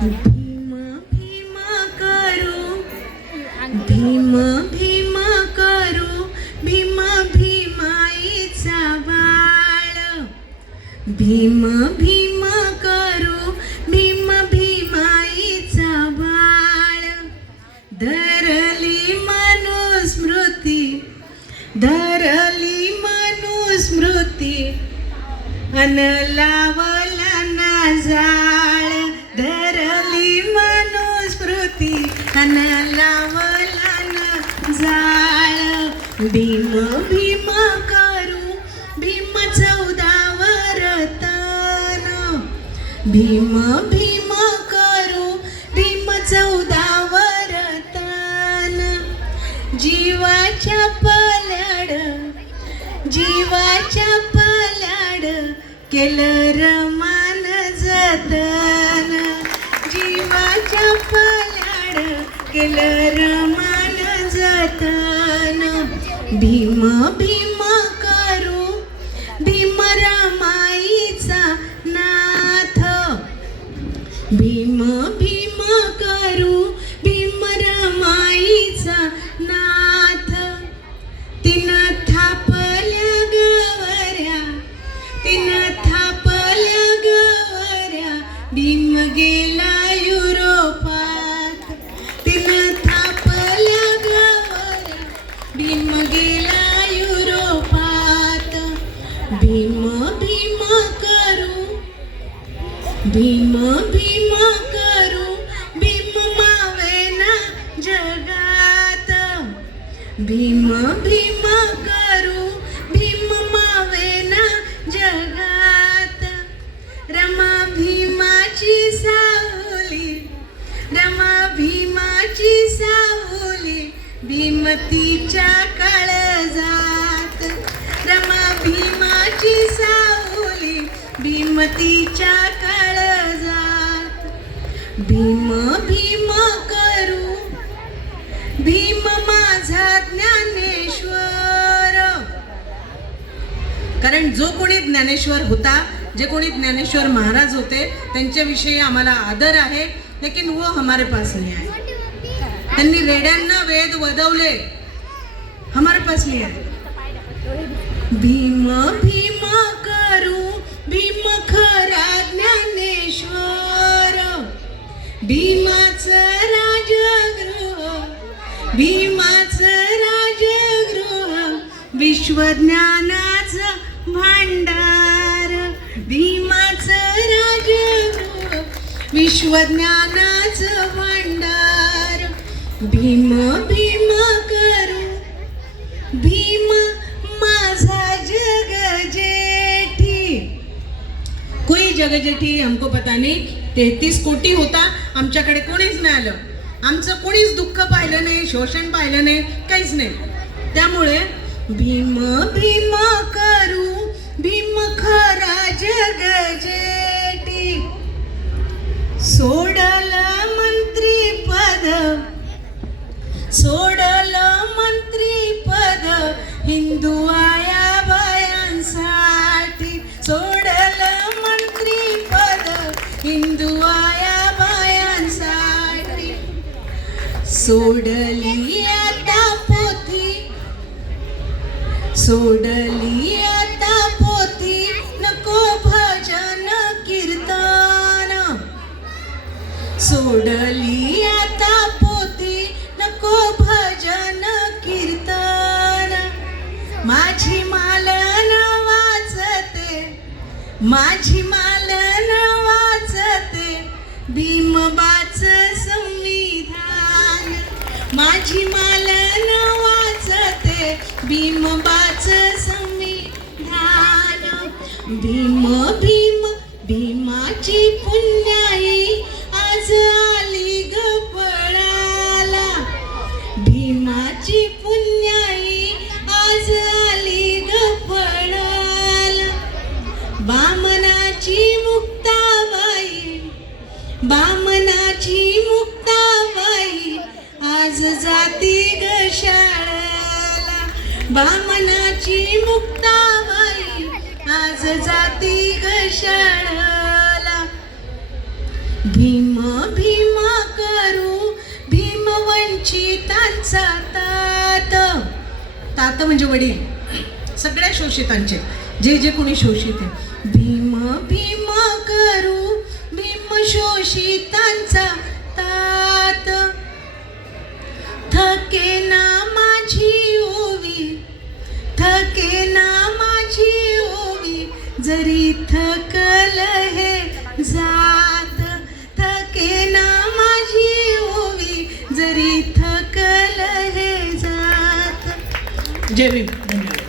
भीम भीम करू भीम भीम करू भीम भीमाईचा बाळ भीम भीम करू भीम भीमाईचा बाळ धरली मनुस्मृती धरली मनुस्मृती अन लावला ना झाळ धर ती अन लावला ना जाळ. भीम भीम करू भीम चौदावर तन भीम भीम करू भीम चौदावर तन जीवाच्या पलाड जीवाच्या पलाड केलं रमान जतन. जीवाच्या पलाड केलं रमान जतन. भीम भीम करू. भीम रमाईचा नाथ. भीम भीम करू. भीम रमाईचा नाथ. तिनं थापल्या गवऱ्या. तिनं थापल्या गवऱ्या. भीम गेला युरोप. भीम भीम करू भीम मावेना जगात. भीम भीम करू भीम मावेना जगात. रमा भीमाची सावली रमा भीमाची सावली भीमतीच्या काळजात. रमा भीमाची सावली भीमतीच्या काळ भीम भीम करू. भीम माझा ज्ञानेश्वर. कारण जो कोणी ज्ञानेश्वर होता जे कोणी ज्ञानेश्वर महाराज होते त्यांच्याविषयी आम्हाला आदर आहे लेकिन वो हमारे पास नाही आहे. त्यांनी रेड्यांना वेद वदवले. हमारे पास नाही आहे. भीम भीम करू. भीम विश्वज्ञानाचं भांडार भीमाचं राजगृह विश्वज्ञानाचं भांडार. भीम भीम करू. भीम माझा जग जेठी कोई जग जेठी हमको पता नाही. तेहतीस कोटी होता आमच्याकडे कोणीच नाही आलं आमचं कोणीच दुःख पाहिलं नाही शोषण पाहिलं नाही काहीच नाही. त्यामुळे भीम भीम करू भीम खरा जग जेठी सोडलं मंत्री पद सोडल मंत्री पद हिंदू आया बायांसाठी. सोडल मंत्री पद हिंदू आया बायांसाठी. सोडली सोडली आता पोती. नको भजन कीर्तन. सोडली आता पोती. नको भजन कीर्तन. माझी मालन वाचते माझी मालन वाचते भीमबाच संविधान. माझी माल वाचते संविधान. भीम भीम भीमाची पुण्याई आज आली ग पळाला. भीमाची पुण्याई आज आली ग पळाला. बामनाची मुक्ताबाई बामनाची मुक्ताबाई आज जाती ग बामनाची मुक्ताबाई आज जाती घशाळाला. भीम भीम करू. भीम वंचितांचा तात. तात म्हणजे वडील. सगळ्या शोषितांचे. जे जे कोणी शोषित आहे. भीम भीम करू. भीम शोषितांचा तात. थकेल थकल हे जात थके ना माझी ओवी जरी थकल हे जात. जय भीम. धन्यवाद.